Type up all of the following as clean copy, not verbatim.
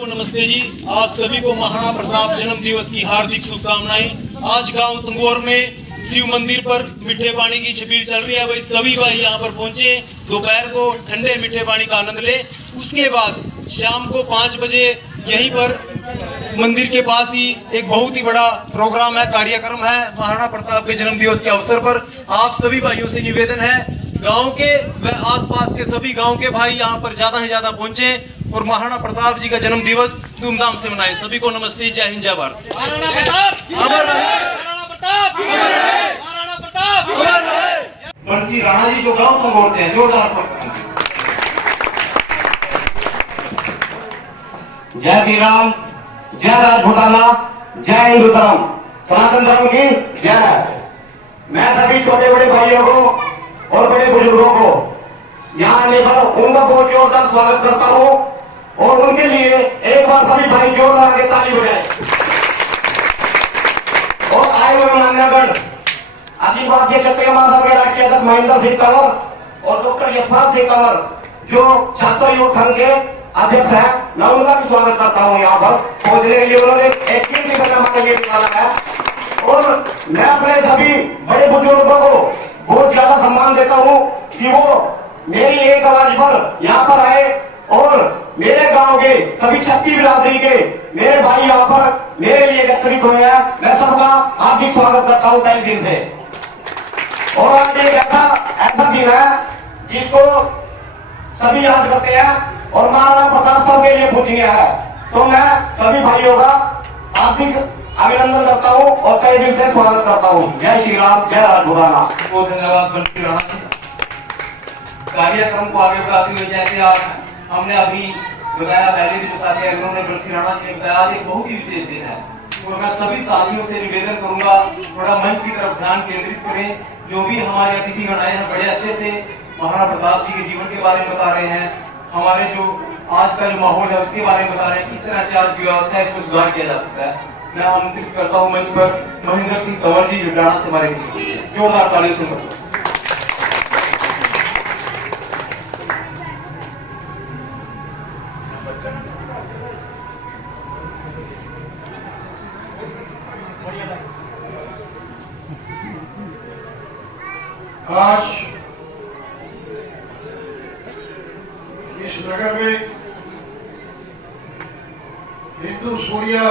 नमस्ते जी, आप सभी को महाराणा प्रताप जन्म दिवस की हार्दिक शुभकामनाएं। आज गांव तंगोर में शिव मंदिर पर मीठे पानी की छबील चल रही है। भाई सभी भाई यहाँ पर पहुंचे, दोपहर को ठंडे मीठे पानी का आनंद ले। उसके बाद शाम को 5 बजे यहीं पर मंदिर के पास ही एक बहुत ही बड़ा प्रोग्राम है, कार्यक्रम है महाराणा प्रताप के जन्म दिवस के अवसर पर। आप सभी भाइयों से निवेदन है, गांव के व आसपास के सभी गांव के भाई यहाँ पर ज्यादा से ज्यादा पहुंचे और महाराणा प्रताप जी का जन्म दिवस धूमधाम से मनाएं। सभी को नमस्ते, जय हिंद, जय भारत। महाराणा प्रताप अमर रहे, महाराणा प्रताप अमर रहे, महाराणा प्रताप अमर रहे। बंसी राणा जी जो गांव तंगोर से हैं, जोरदार जय श्री राम, जय राजपूताना, जय हिंदू धर्म, सनातन धर्म की जय। मैं सभी छोटे बड़े भाइयों को और बड़े बुजुर्गों को यहाँ आने पर उनका बहुत जोरदार स्वागत करता हूँ और उनके लिए एक बार सभी भाई जोर लगा के ताली बजाएं। और आए हुए मान्यगण आदिवासी क्षत्रिय महासभा के राष्ट्रीय अध्यक्ष महेंद्र सिंह कंवर और डॉक्टर यशपाल सिंह कंवर जो छात्र युवक संघ के अध्यक्ष है, मैं उनका भी स्वागत करता हूँ। यहाँ पर पहुंचने के लिए उन्होंने एक कीर्ति करना हमारे लिए निकाला है और मैं अपने सभी बड़े बुजुर्गों को बहुत ज्यादा सम्मान देता हूँ कि वो मेरी एक आवाज पर यहाँ पर आए और मेरे गांव के सभी क्षत्रिय बिरादरी के मेरे भाई यहाँ पर मेरे लिए एकत्रित हुए हैं। मैं सबका हार्दिक स्वागत करता हूँ तहे दिल से। और आज एक ऐसा दिन है जिसको सभी याद करते हैं और महाराणा प्रताप सब के लिए पूजनीय है। तो मैं सभी भाइयों का हार्दिक अभिनंदन करता हूँ और तहे दिल से स्वागत करता हूँ। जय श्री राम, जय राजपूताना। बहुत धन्यवाद बंसी राणा जी। कार्यक्रम को आगे बढ़ाते हुए जैसे आज हमने अभी बताया, पहले भी बताया, उन्होंने बंसी राणा जी ने बताया, आज एक बहुत ही विशेष दिन है और मैं सभी साथियों से निवेदन करूंगा थोड़ा मंच की तरफ ध्यान केंद्रित करें। जो भी हमारे अतिथिगण आए हैं बड़े अच्छे से महाराणा प्रताप जी के जीवन के बारे में बता रहे हैं, हमारे जो आज का जो माहौल है उसके बारे में बता रहे हैं, किस तरह से आज की व्यवस्था है इसको सुधार किया जा सकता है। मैं आमंत्रित करता हूं मंच पर महेंद्र सिंह कंवर जी जुटाना से हमारे जोरदार ताली से। आज इस नगर में हिंदू सूर्या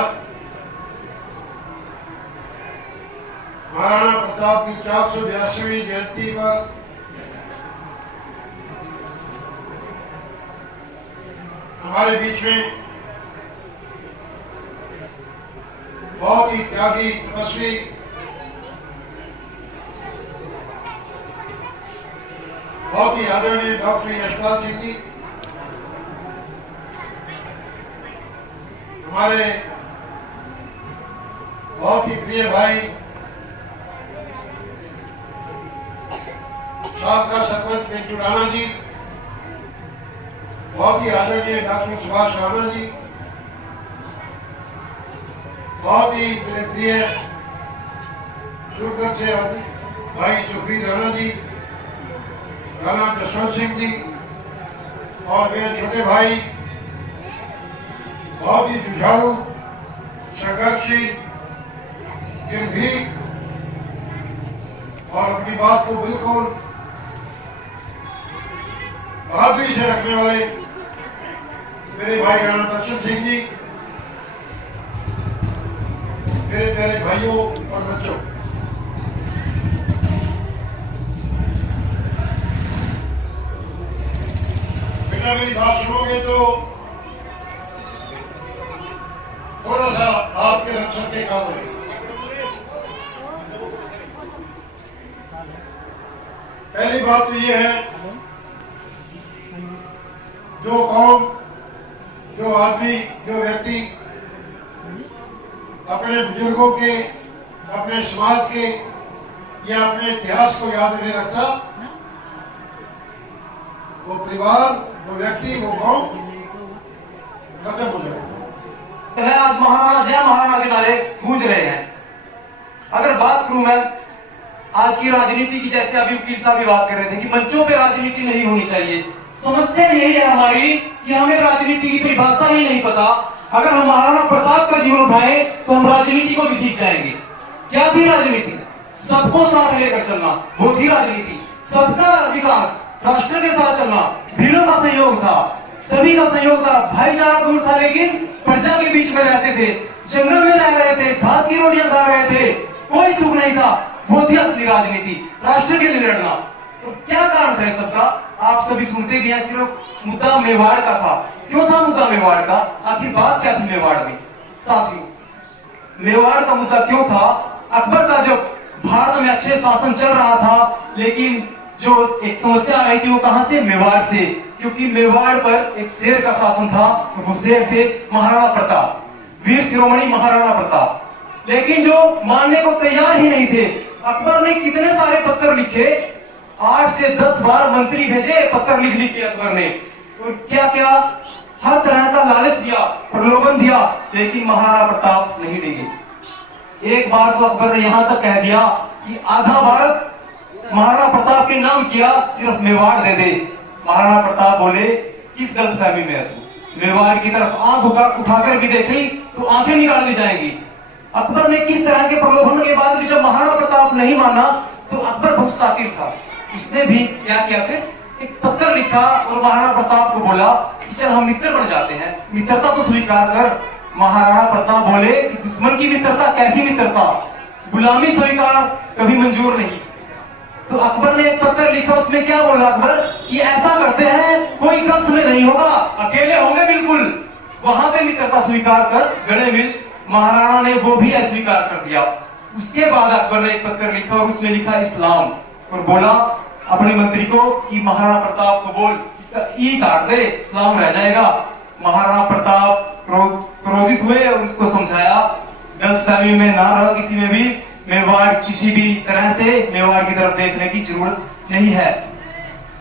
महाराणा प्रताप की 482वीं जयंती पर हमारे बीच में बहुत ही त्यागी, तपस्वी, बहुत ही आदरणीय डॉक्टर यशपाल सिंह जी, हमारे बहुत ही प्रिय भाई साबका सरपंच पिंटू राणा जी, बहुत ही आदरणीय डॉक्टर सुभाष राणा जी, बहुत ही प्रिय सुरगढ़ से भाई सुखबीर राणा जी, राणा जसवंत सिंह जी और मेरे छोटे भाई बहुत ही जुझारू, संघर्षशील, निर्भीक और अपनी बात को बिल्कुल बहादुरी से रखने वाले मेरे भाई राणा दर्शन सिंह जी, मेरे प्यारे भाइयों और बच्चों, बिना मेरी बात सुनोगे तो थोड़ा सा आपके रक्षण के काम है। पहली बात तो ये है, जो कौम, जो आदमी, जो व्यक्ति अपने बुजुर्गों के, अपने समाज के या अपने इतिहास को याद नहीं रखता, वो परिवार, वो व्यक्ति, वो कौम खत्म हो जाएगा। आज महाराणा जय महाराणा के नारे गूंज रहे हैं। अगर बात करूं मैं आज की राजनीति की, जैसे अभी वकील साहब भी बात कर रहे थे कि मंचों पे राजनीति नहीं होनी चाहिए। समस्या यही है हमारी कि हमें राजनीति की परिभाषा ही नहीं पता। अगर हम महाराणा प्रताप का जीवन उठाएं तो हम राजनीति को भी सीख जाएंगे। क्या थी राजनीति? सबको साथ लेकर चलना, वो थी राजनीति। सबका विकास, राष्ट्र के साथ चलना, भीड़ों का सहयोग था, सभी का सहयोग था, भाईचारा दूर था, लेकिन प्रजा के बीच में रहते थे, जंगल में रह रहे थे, घास की रोटियां खा रहे थे, कोई सुख नहीं था। वो थी असली राजनीति, राष्ट्र के लिए लड़ना। तो क्या कारण था सबका? आप सभी सुनते भी हैं, सिर्फ मुद्दा मेवाड़ का था। क्यों था मुद्दा मेवाड़ का? आखिर बात क्या थी मेवाड़ में? साथियों, मेवाड़ का मुद्दा क्यों था? अकबर का जब भारत में अच्छे शासन चल रहा था, लेकिन जो एक समस्या आई थी वो कहां से? मेवाड़ से। क्योंकि मेवाड़ पर एक शेर का शासन था, वो शेर थे महाराणा प्रताप, वीर शिरोमणि महाराणा प्रताप। लेकिन जो मानने को तैयार ही नहीं थे। अकबर ने कितने सारे पत्र लिखे, 8 से 10 बार मंत्री भेजे, पत्र लिख लिख के अकबर ने, और क्या क्या हर तरह का लालच दिया, प्रलोभन दिया, लेकिन महाराणा प्रताप नहीं देंगे। एक बार तो अकबर ने यहां तक कह दिया कि आधा भारत महाराणा प्रताप के नाम किया, सिर्फ मेवाड़ दे दे। महाराणा प्रताप बोले, किस गलतफहमी में है तू? मेवाड़ की तरफ आंख उठाकर भी देखी तो आंखें निकाल दी जाएंगी। अकबर ने किस तरह के प्रलोभन के बाद भी जब महाराणा प्रताप नहीं माना, तो अकबर बहुत शातिर था। उसने भी क्या किया, फिर एक पत्र लिखा और महाराणा प्रताप को बोला कि चल हम मित्र बन जाते हैं, मित्रता तो स्वीकार कर। महाराणा प्रताप बोले कि दुश्मन की मित्रता कैसी मित्रता, गुलामी स्वीकार कभी मंजूर नहीं। तो अकबर ने एक पत्र लिखा, उसमें क्या बोला अकबर कि ऐसा करते हैं, कोई कष्ट में नहीं होगा, अकेले होंगे बिल्कुल, वहां पे मित्रता स्वीकार कर, गले मिल। महाराणा ने वो भी अस्वीकार कर दिया। उसके बाद अकबर ने एक पत्र लिखा और उसमें लिखा इस्लाम, और बोला अपने मंत्री को कि महाराणा प्रताप को बोल इसका ई काट दे, इस्लाम रह जाएगा। महाराणा प्रताप क्रोधित हुए और उसको समझाया गलतफहमी में ना रहो किसी में भी, मेवाड़ किसी भी तरह से मेवाड़ की तरफ देखने की जरूरत नहीं है।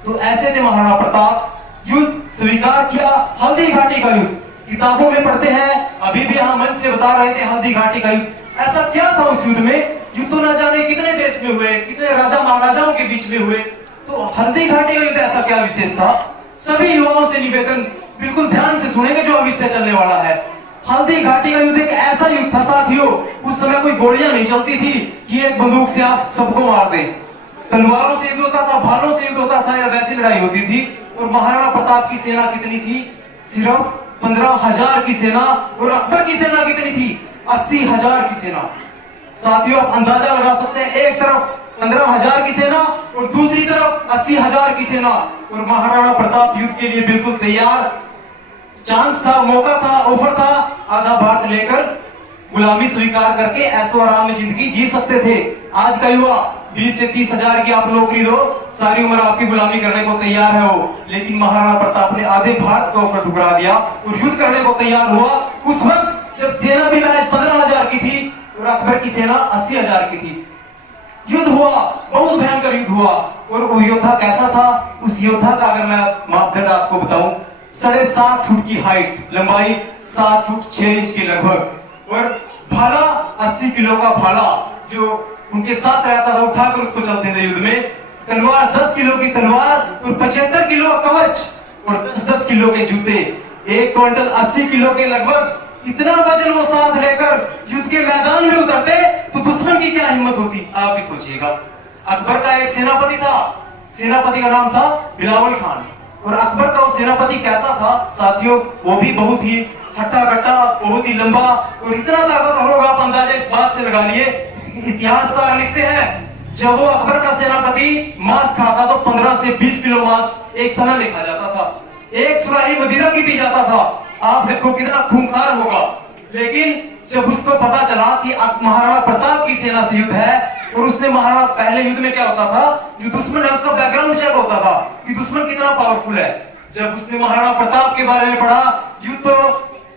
तो ऐसे थे महाराणा प्रताप। युद्ध स्वीकार किया, हल्दी घाटी का युद्ध किताबों में पढ़ते हैं, अभी भी हम मंच से बता रहे थे हल्दी घाटी का युद्ध। ऐसा क्या था उस युद्ध में? युद्ध तो न जाने कितने देश में हुए, कितने राजा महाराजाओं के बीच में हुए, तो हल्दी घाटी का युद्ध ऐसा क्या विशेष था? सभी युवाओं से निवेदन, बिल्कुल ध्यान से सुनेंगे जो अभी से चलने वाला है। हल्दी घाटी का युद्ध एक ऐसा युद्ध था साथियों, उस समय कोई गोलियां नहीं चलती थी कि एक बंदूक से आप सबको मार दें। तलवारों से युद्ध होता था, भालों से युद्ध होता था, या वैसी लड़ाई होती थी। और महाराणा प्रताप की सेना कितनी थी? सिर्फ 15,000 की सेना। और अकबर की सेना कितनी थी? 80,000 की सेना। साथियों, आप अंदाजा लगा सकते हैं, एक तरफ 15,000 की सेना और दूसरी तरफ 80,000 की सेना। और महाराणा प्रताप युद्ध के लिए बिल्कुल तैयार। चांस था, मौका था, ऑफर था, आधा भारत लेकर गुलामी स्वीकार करके ऐशो आराम में जिंदगी जी सकते थे। आज का युवा 20 से 30,000 की आप नौकरी दो, सारी उम्र आपकी गुलामी करने को तैयार है वो। लेकिन महाराणा प्रताप ने आधे भारत का ऑफर ठुकरा दिया और युद्ध करने को तैयार हुआ उस वक्त जब सेना भी महज 15,000 की थी और अकबर की सेना 80,000 की थी। युद्ध हुआ, बहुत भयंकर युद्ध हुआ। और वो योद्धा कैसा था? उस योद्धा का अगर मैं मापदंड आपको बताऊं, 7.5 फुट की हाइट, लंबाई 7 फुट 6 इंच की लगभग, और भाला 80 किलो का भाला जो उनके साथ रहता था, उठाकर उसको चलते थे युद्ध में। तलवार 10 किलो की तलवार और 75 किलो का कवच और 10-10 किलो के जूते, 1 क्विंटल 80 किलो के लगभग, इतना वजन वो साथ लेकर युद्ध के मैदान में उतरते तो दुश्मन की क्या हिम्मत होती, आप भी सोचिएगा। अकबर का एक सेनापति था, सेनापति का नाम था बिलावल खान। और अकबर का वो सेनापति कैसा था साथियों? वो भी बहुत ही हट्टा कट्टा, बहुत ही लंबा और इतना ताकतवर होगा, आप अंदाजा इस बात से लगा लिए। इतिहासकार लिखते हैं जब वो अकबर का सेनापति मांस खाता तो 15 से 20 किलो मांस एक समय लिखा जाता था, एक सुराही मदिरा की पी जाता था। आप देखो कितना खूंखार होगा। लेकिन जब उसको पता चला कि महाराणा प्रताप की सेना से युद्ध है, और उसने महाराणा पहले युद्ध में क्या होता था, जो दुश्मन है उसका बैकग्राउंड चेक होता था कि दुश्मन कितना पावरफुल है। जब उसने महाराणा प्रताप के बारे में पढ़ा, युद्ध तो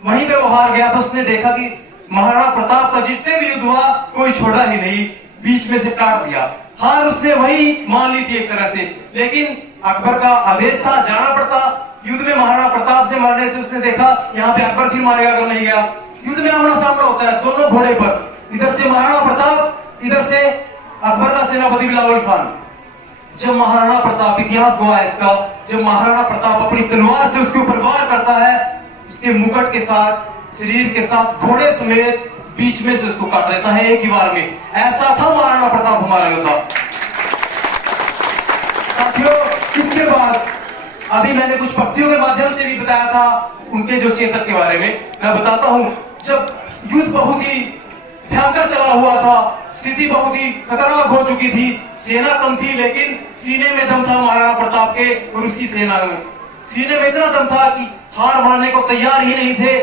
वहीं पे वो हार गया था। उसने देखा कि महाराणा प्रताप का जिससे भी युद्ध हुआ कोई छोड़ा ही नहीं, बीच में से काट दिया। हार उसने वही मान ली थी एक तरह से। लेकिन अकबर का आदेश था, जाना पड़ता। युद्ध में महाराणा प्रताप से मरने से उसने देखा यहाँ पे अकबर फिर मारेगा अगर नहीं गया। युद्ध में आमना सामना होता है दोनों घोड़े पर, इधर से महाराणा प्रताप, इधर से अकबर का सेनापति बिलावल खान। जब महाराणा प्रताप, इतिहास गवाह है इसका, जब महाराणा प्रताप अपनी तलवार से उसके ऊपर वार करता है, उसके मुकुट के साथ शरीर के साथ घोड़े समेत बीच में से उसको काट देता है एक ही बार में। ऐसा था महाराणा प्रताप हमारा योद्धा। साथियों, इसके बाद अभी मैंने कुछ पक्तियों के माध्यम से भी बताया था उनके जो चेतक के बारे में। मैं बताता हूं, जब युद्ध बहुत ही भयंकर चला हुआ था, स्थिति बहुत ही खतरनाक हो चुकी थी, सेना कम थी, लेकिन सीने में दम था महाराणा प्रताप के और उसकी सेना में। सीने में इतना दम था कि हार मानने को तैयार ही नहीं थे,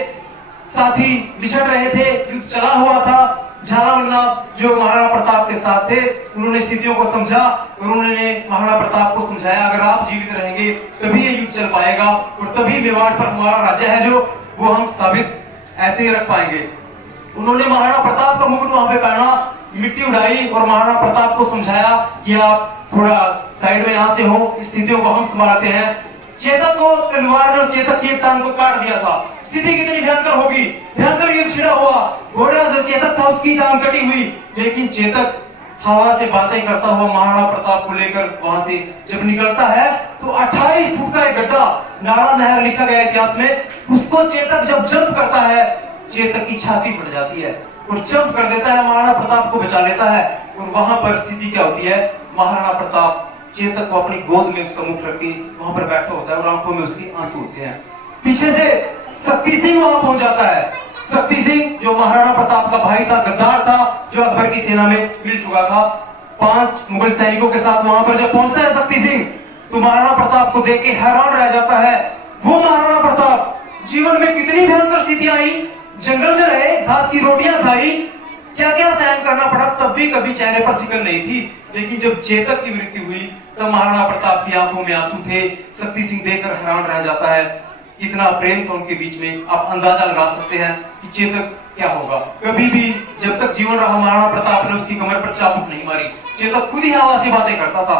साथी बिछड़ रहे थे, युद्ध चला हुआ था। झालावाड़ जो महाराणा प्रताप के साथ थे, उन्होंने स्थितियों को समझा और उन्होंने महाराणा प्रताप को समझाया, अगर आप जीवित रहेंगे तभी ये युद्ध चल पाएगा और तभी मेवाड़ पर हमारा राज्य है जो वो हम स्थापित ऐसे ही रख पाएंगे। उन्होंने महाराणा प्रताप का मुकुट वहां पे पहना, मिट्टी उड़ाई और महाराणा प्रताप को समझाया कि आप थोड़ा साइड में यहाँ से हो, स्थितियों को हम संभालते हैं। चेतक को तलवार ने चेतक की टांग को काट दिया था। स्थिति कितनी भयंकर होगी, भयंकर युद्ध छिड़ा हुआ, घोड़ा जो चेतक था उसकी टांग कटी हुई, लेकिन चेतक हवा से बातें करता हुआ महाराणा प्रताप को लेकर वहां से जब निकलता है तो 28 फुट का एक गड्ढा, नाड़ा नहर लिखा गया इतिहास में, उसको चेतक जब जंप करता है, चेतक की छाती फट जाती है और जंप कर देता है, महाराणा प्रताप को बचा लेता है। और वहां पर स्थिति क्या होती है, महाराणा प्रताप चेतक को अपनी गोद में उसका मुख रख के वहां पर बैठा होता है और आंखों में उसकी आंसू होते हैं। पीछे से शक्ति सिंह वहां पहुंच जाता है। शक्ति सिंह जो महाराणा प्रताप का भाई था, गद्दार था, जो अकबर की सेना में मिल चुका था, 5 मुगल सैनिकों के साथ वहां पर जब पहुंचता है शक्ति सिंह, तो महाराणा प्रताप को देख के हैरान रह जाता है। वो महाराणा प्रताप जीवन में कितनी भयंकर स्थितियां आई, जंगल में रहे, घास की रोटियां खाई, क्या क्या सहन करना पड़ा, तब भी कभी चेहरे पर शिकन नहीं थी। लेकिन जब चेतक की मृत्यु हुई तब महाराणा प्रताप की आंखों में आंसू थे। शक्ति सिंह देखकर हैरान रह जाता है, इतना प्रेम था उनके बीच में। आप अंदाजा लगा सकते हैं कि चेतक क्या होगा। कभी भी जब तक जीवन रहा महाराणा प्रताप ने उसकी कमर पर चाबुक नहीं मारी। चेतक खुद ही हवा से बातें करता था,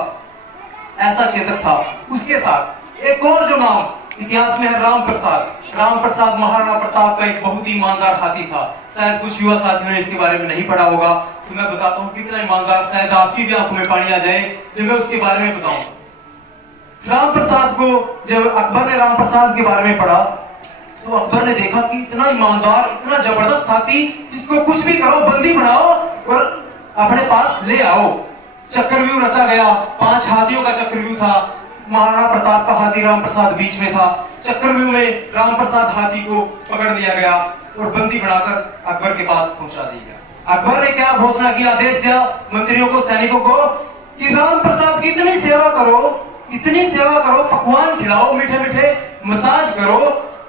ऐसा चेतक था। उसके साथ एक और जो नाम इतिहास में है, राम प्रसाद। राम प्रसाद महाराणा प्रताप का एक बहुत ही ईमानदार हाथी था। शायद कुछ युवा साथियों ने इसके बारे में नहीं पढ़ा होगा, तो मैं बताता हूँ कितना ईमानदार, शायद आपकी भी आंखों में पानी आ जाए जब मैं उसके बारे में बताऊं। राम प्रसाद को जब अकबर ने राम प्रसाद के बारे में पढ़ा तो अकबर ने देखा कि इतना ईमानदार, इतना जबरदस्त हाथी, जिसको कुछ भी करो, बंदी बनाओ और अपने पास ले आओ। चक्रव्यूह रचा गया, 5 हाथियों का चक्रव्यूह था। महाराणा प्रताप का हाथी राम प्रसाद बीच में था। चक्रव्यूह में राम प्रसाद हाथी को पकड़ लिया गया और बंदी बनाकर अकबर के पास पहुंचा दिया गया। अकबर ने क्या घोषणा की, आदेश दिया मंत्रियों को, सैनिकों को कि राम प्रसाद की इतनी सेवा करो, इतनी सेवा करो, पकवान खिलाओ, मीठे मीठे मसाज करो,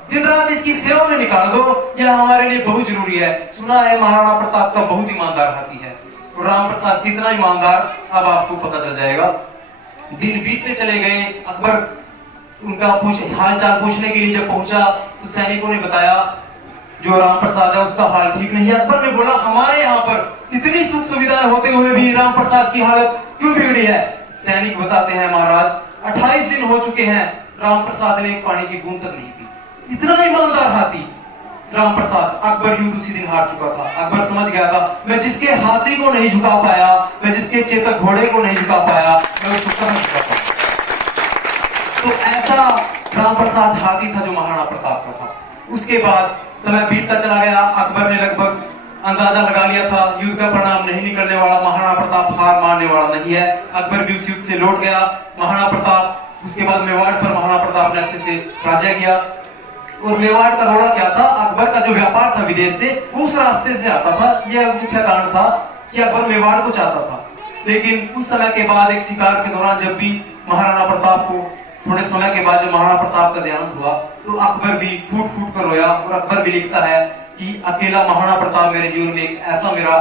दिन रात इसकी सेवा में निकाल दो, यह हमारे लिए बहुत जरूरी है। सुना है महाराणा प्रताप का बहुत ईमानदार हाथी है। और राम प्रसाद कितना ईमानदार अब आपको पता चल जाएगा। दिन बीतते चले गए। अकबर उनका हाल चाल पूछने के लिए जब पहुंचा तो सैनिकों ने बताया जो राम प्रसाद है उसका हाल ठीक नहीं है। अकबर ने बोला, हमारे यहाँ पर इतनी सुख सुविधाएं होते हुए भी राम प्रसाद की हालत क्यों बिगड़ी है? सैनिक बताते हैं, महाराज 28 दिन हो चुके हैं, राम प्रसाद ने एक पानी की बूंद तक नहीं पी। इतना ईमानदार हाथी राम प्रसाद। अकबर युद्ध उसी दिन हार चुका था। अकबर समझ गया था, मैं जिसके हाथी को नहीं झुका पाया, मैं जिसके चेतक घोड़े को नहीं झुका पाया, मैं उसको कहां झुका पाया। तो ऐसा राम प्रसाद हाथी था जो महाराणा प्रताप का था। उसके बाद समय बीतता चला गया। अकबर ने लगभग अंदाजा लगा लिया था युद्ध का परिणाम नहीं निकलने वाला, महाराणा प्रताप हार मानने वाला नहीं है। अकबर भी उस युद्ध से लौट गया। महाराणा प्रताप उसके बाद मेवाड़ पर महाराणा प्रताप ने अच्छे से राज्य किया। और मेवाड़ का रोड़ा क्या था, अकबर का जो व्यापार था विदेश से, उस रास्ते से आता था। यह मुख्य कारण था कि अकबर मेवाड़ को चाहता था। लेकिन कुछ समय के बाद एक शिकार के दौरान जब भी महाराणा प्रताप को थोड़े समय के बाद जब महाराणा प्रताप का देहांत हुआ तो अकबर भी फूट फूट कर रोया। और अकबर भी लिखता है कि अकेला महाराणा प्रताप मेरे जीवन में एक ऐसा मेरा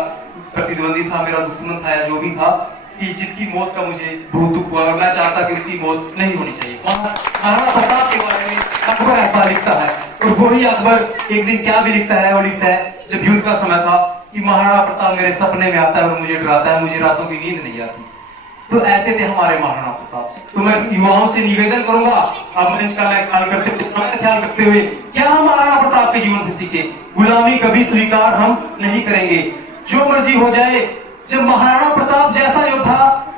प्रतिद्वंदी था, मेरा दुश्मन था, जो भी था, कि जिसकी मौत का मुझे बहुत दुख हुआ और मैं चाहता कि उसकी मौत नहीं होनी चाहिए। महाराणा प्रताप के बारे में अकबर ऐसा लिखता है। और वही अकबर एक दिन क्या भी लिखता है, वो लिखता है जब युद्ध का समय था कि महाराणा प्रताप मेरे सपने में आता है और मुझे डराता है, मुझे रातों की नींद नहीं आती। तो ऐसे थे हमारे महाराणा प्रताप। तो मैं युवाओं से निवेदन करूंगा, अब मंच का मैं ख्याल करते हुए, समय का ख्याल रखते हुए, क्या हम महाराणा प्रताप के जीवन से सीखे? गुलामी कभी स्वीकार हम नहीं करेंगे, जो मर्जी हो जाए। जब महाराणा प्रताप जैसा योद्धा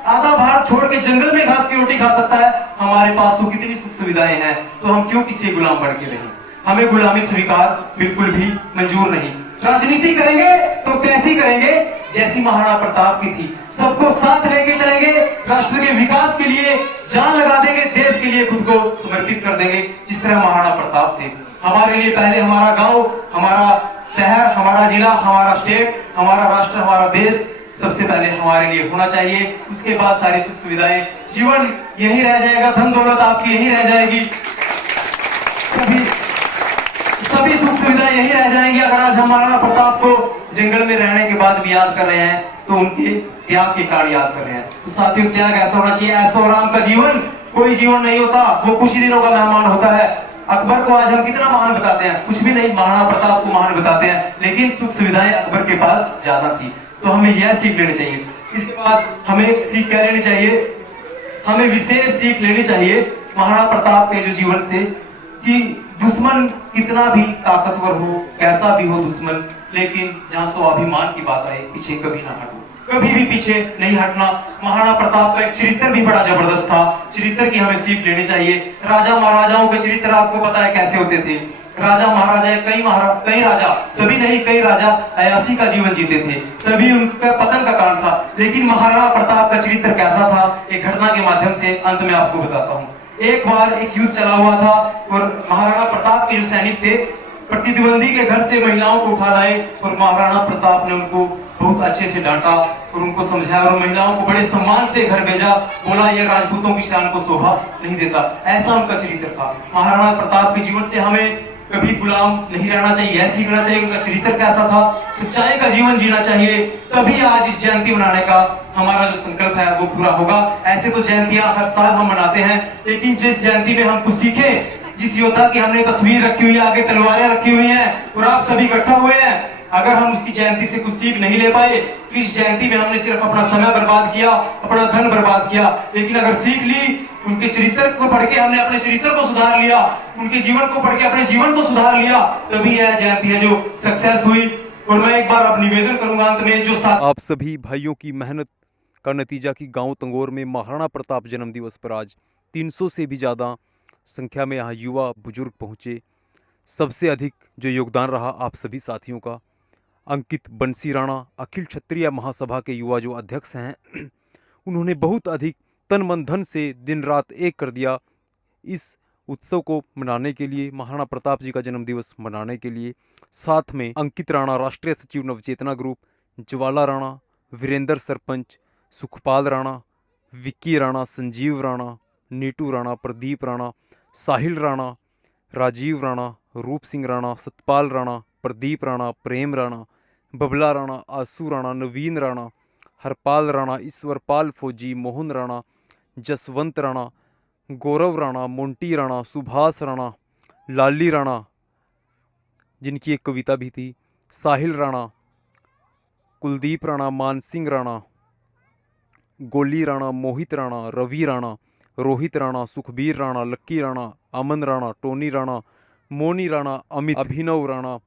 आधा भारत छोड़ के जंगल में घास की रोटी खा सकता है, हमारे पास तो कितनी सुख सुविधाएं हैं, तो हम क्यों किसी गुलाम बन के रहें? हमें गुलामी स्वीकार बिल्कुल भी मंजूर नहीं। राजनीति करेंगे तो कैसी करेंगे, जैसी महाराणा प्रताप की थी। सबको साथ लेके चलेंगे, राष्ट्र के विकास के लिए जान लगा देंगे, देश के लिए खुद को समर्पित कर देंगे, जिस तरह महाराणा प्रताप थे। हमारे लिए पहले हमारा गांव, हमारा शहर, हमारा जिला, हमारा स्टेट, हमारा राष्ट्र, हमारा देश सबसे पहले हमारे लिए होना चाहिए। उसके बाद सारी सुख सुविधाएं, जीवन यही रह जाएगा, धन दौलत आपकी यही रह जाएगी, सभी सुख सुविधाएं यही रह जाएंगी। अगर आज हम महाराणा प्रताप को जंगल में रहने के बाद भी याद कर रहे हैं तो उनके त्याग के कारण याद कर रहे हैं। तो साथियों, त्याग ऐसा होना चाहिए। ऐसो राम का जीवन कोई जीवन नहीं होता, वो कुछ ही दिनों का मेहमान होता है। अकबर को आज हम कितना महान बताते हैं, कुछ भी नहीं, महाराणा प्रताप को महान बताते हैं, लेकिन सुख सुविधाएं अकबर के पास ज्यादा थी। तो हमें यह सीख लेनी चाहिए। इसके बाद हमें सीख क्या लेनी चाहिए, हमें विशेष सीख लेनी चाहिए महाराणा प्रताप के जो जीवन से, कि दुश्मन कितना भी ताकतवर हो, कैसा भी हो दुश्मन, लेकिन जहां स्वाभिमान की बात आए पीछे कभी ना हटो, कभी भी पीछे नहीं हटना। महाराणा प्रताप का एक चरित्र भी बड़ा जबरदस्त था, चरित्र की हमें सीख लेनी चाहिए। राजा महाराजाओं के चरित्र आपको पता है कैसे होते थे। राजा महाराजा कई राजा, सभी नहीं, कई राजा अयासी का जीवन जीते थे, सभी उनका पतन का कारण था। लेकिन महाराणा प्रताप का चरित्र कैसा था, एक घटना के माध्यम से अंत में आपको बताता हूँ। एक बार एक युद्ध चला हुआ था और महाराणा प्रताप के जो सैनिक थे प्रतिद्वंदी के घर से महिलाओं को उठा लाए और महाराणा प्रताप ने उनको बहुत अच्छे से डांटा और उनको समझाया और महिलाओं को बड़े सम्मान से घर भेजा। बोला ये राजपूतों की शान को शोभा नहीं देता। ऐसा उनका चरित्र था। महाराणा प्रताप के जीवन से हमें कभी गुलाम नहीं रहना चाहिए, यह सीखना चाहिए उनका चरित्र कैसा था, सच्चाई का जीवन जीना चाहिए। तभी आज इस जयंती मनाने का हमारा जो संकल्प है वो पूरा होगा। ऐसे तो जयंतियां हर साल हम मनाते हैं, लेकिन जिस जयंती में हम कुछ सीखे, जिस योद्धा की हमने तस्वीर रखी हुई है, आगे तलवारें रखी हुई हैं और आप सभी इकट्ठा हुए हैं, अगर हम उसकी जयंती से कुछ सीख नहीं ले पाए तो इस जयंती में हमने सिर्फ अपना समय बर्बाद किया, अपना धन बर्बाद किया। लेकिन अगर सीख ली, उनके चरित्र को पढ़ के हमने अपने चरित्र को सुधार लिया, उनके जीवन को पढ़ के अपने जीवन को सुधार लिया, तभी यह जयंती है जो सक्सेस हुई। और मैं एक बार अब निवेदन करूंगा अंत में, जो आप सभी भाइयों की मेहनत का नतीजा कि गांव तंगोर में महाराणा प्रताप जन्म दिवस पर आज 300 से भी ज़्यादा संख्या में यहाँ युवा बुजुर्ग पहुँचे। सबसे अधिक जो योगदान रहा आप सभी साथियों का। अंकित बंसी राणा अखिल क्षत्रिय महासभा के युवा जो अध्यक्ष हैं, उन्होंने बहुत अधिक तन मन धन से दिन रात एक कर दिया इस उत्सव को मनाने के लिए, महाराणा प्रताप जी का जन्म दिवस मनाने के लिए। साथ में अंकित राणा राष्ट्रीय सचिव नवचेतना ग्रुप, ज्वाला राणा, वीरेंद्र सरपंच, सुखपाल राणा, विक्की राणा, संजीव राणा, नीटू राणा, प्रदीप राणा, साहिल राणा, राजीव राणा, रूप सिंह राणा, सतपाल राणा, प्रदीप राणा, प्रेम राणा, बबला राणा, आसू राणा, नवीन राणा, हरपाल राणा, ईश्वरपाल फौजी, मोहन राणा, जसवंत राणा, गौरव राणा, मोंटी राणा, सुभाष राणा, लाली राणा जिनकी एक कविता भी थी, साहिल राणा, कुलदीप राणा, मानसिंह राणा, गोली राणा, मोहित राणा, रवि राणा, रोहित राणा, सुखबीर राणा, लक्की राणा, अमन राणा, टोनी राणा, मोनी राणा, अमित, अभिनव राणा,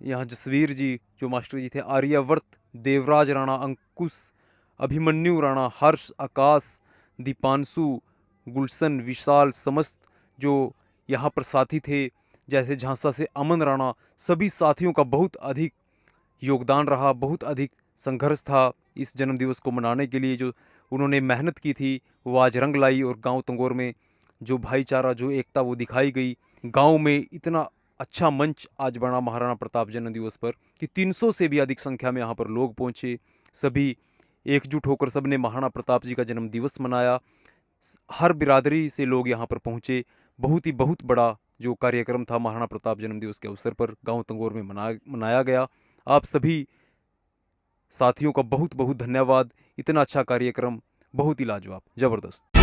यहाँ जसवीर जी जो मास्टर जी थे, आर्यवर्त, देवराज राणा, अंकुश, अभिमन्यु राणा, हर्ष, आकाश, दीपांशु, गुलशन, विशाल, समस्त जो यहाँ पर साथी थे, जैसे झांसा से अमन राणा, सभी साथियों का बहुत अधिक योगदान रहा, बहुत अधिक संघर्ष था इस जन्मदिवस को मनाने के लिए। जो उन्होंने मेहनत की थी वो आज रंग लाई और गांव तंगोर में जो भाईचारा, जो एकता वो दिखाई गई। गांव में इतना अच्छा मंच आज बना महाराणा प्रताप जन्म दिवस पर कि 300 से भी अधिक संख्या में यहाँ पर लोग पहुँचे। सभी एकजुट होकर सबने महाराणा प्रताप जी का जन्म दिवस मनाया। हर बिरादरी से लोग यहाँ पर पहुँचे। बहुत बड़ा जो कार्यक्रम था महाराणा प्रताप जन्म दिवस के अवसर पर गांव तंगोर में मनाया गया। आप सभी साथियों का बहुत धन्यवाद। इतना अच्छा कार्यक्रम, बहुत ही लाजवाब, जबरदस्त।